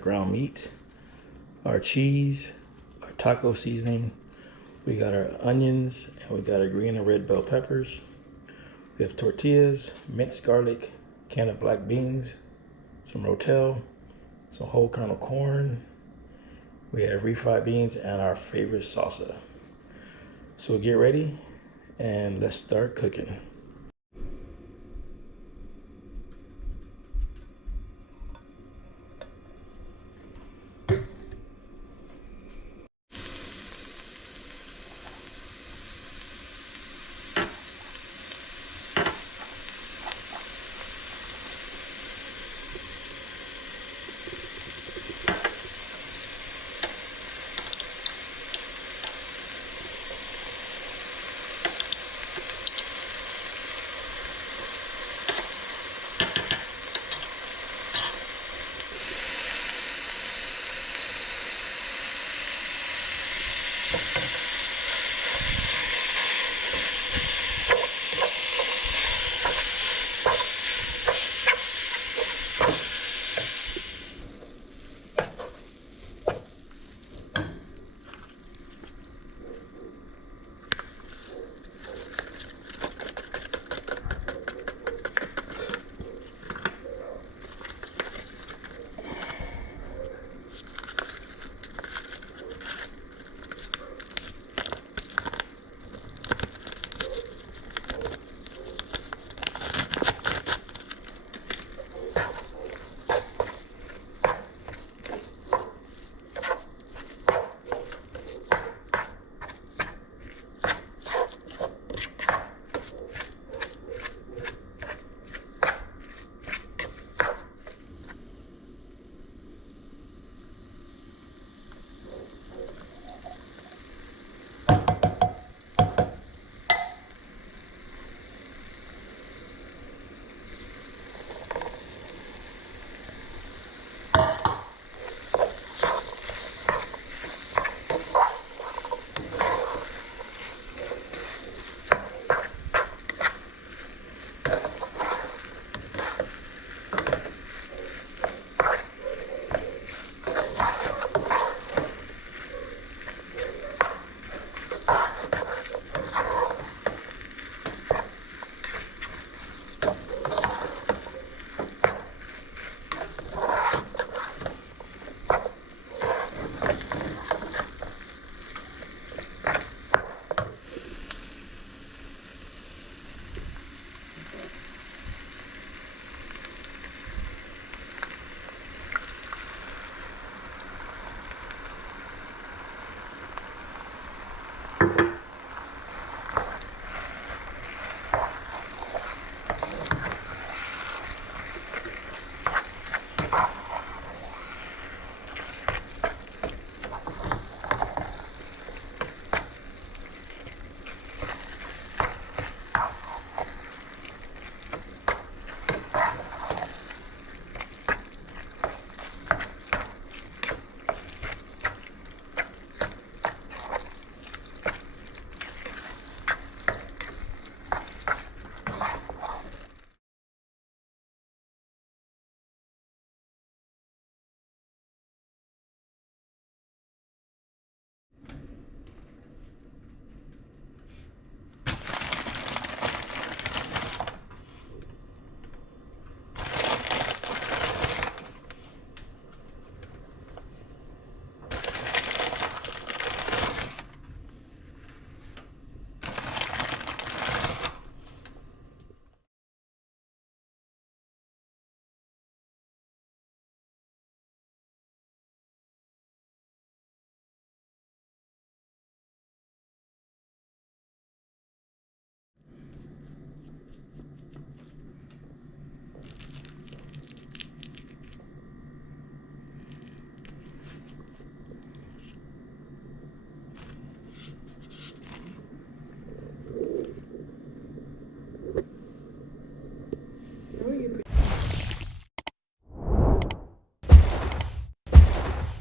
ground meat, our cheese, our taco seasoning. We got our onions, and we got our green and red bell peppers. We have tortillas, minced garlic, can of black beans, some rotel, some whole kernel corn. We have refried beans and our favorite salsa. So get ready and let's start cooking.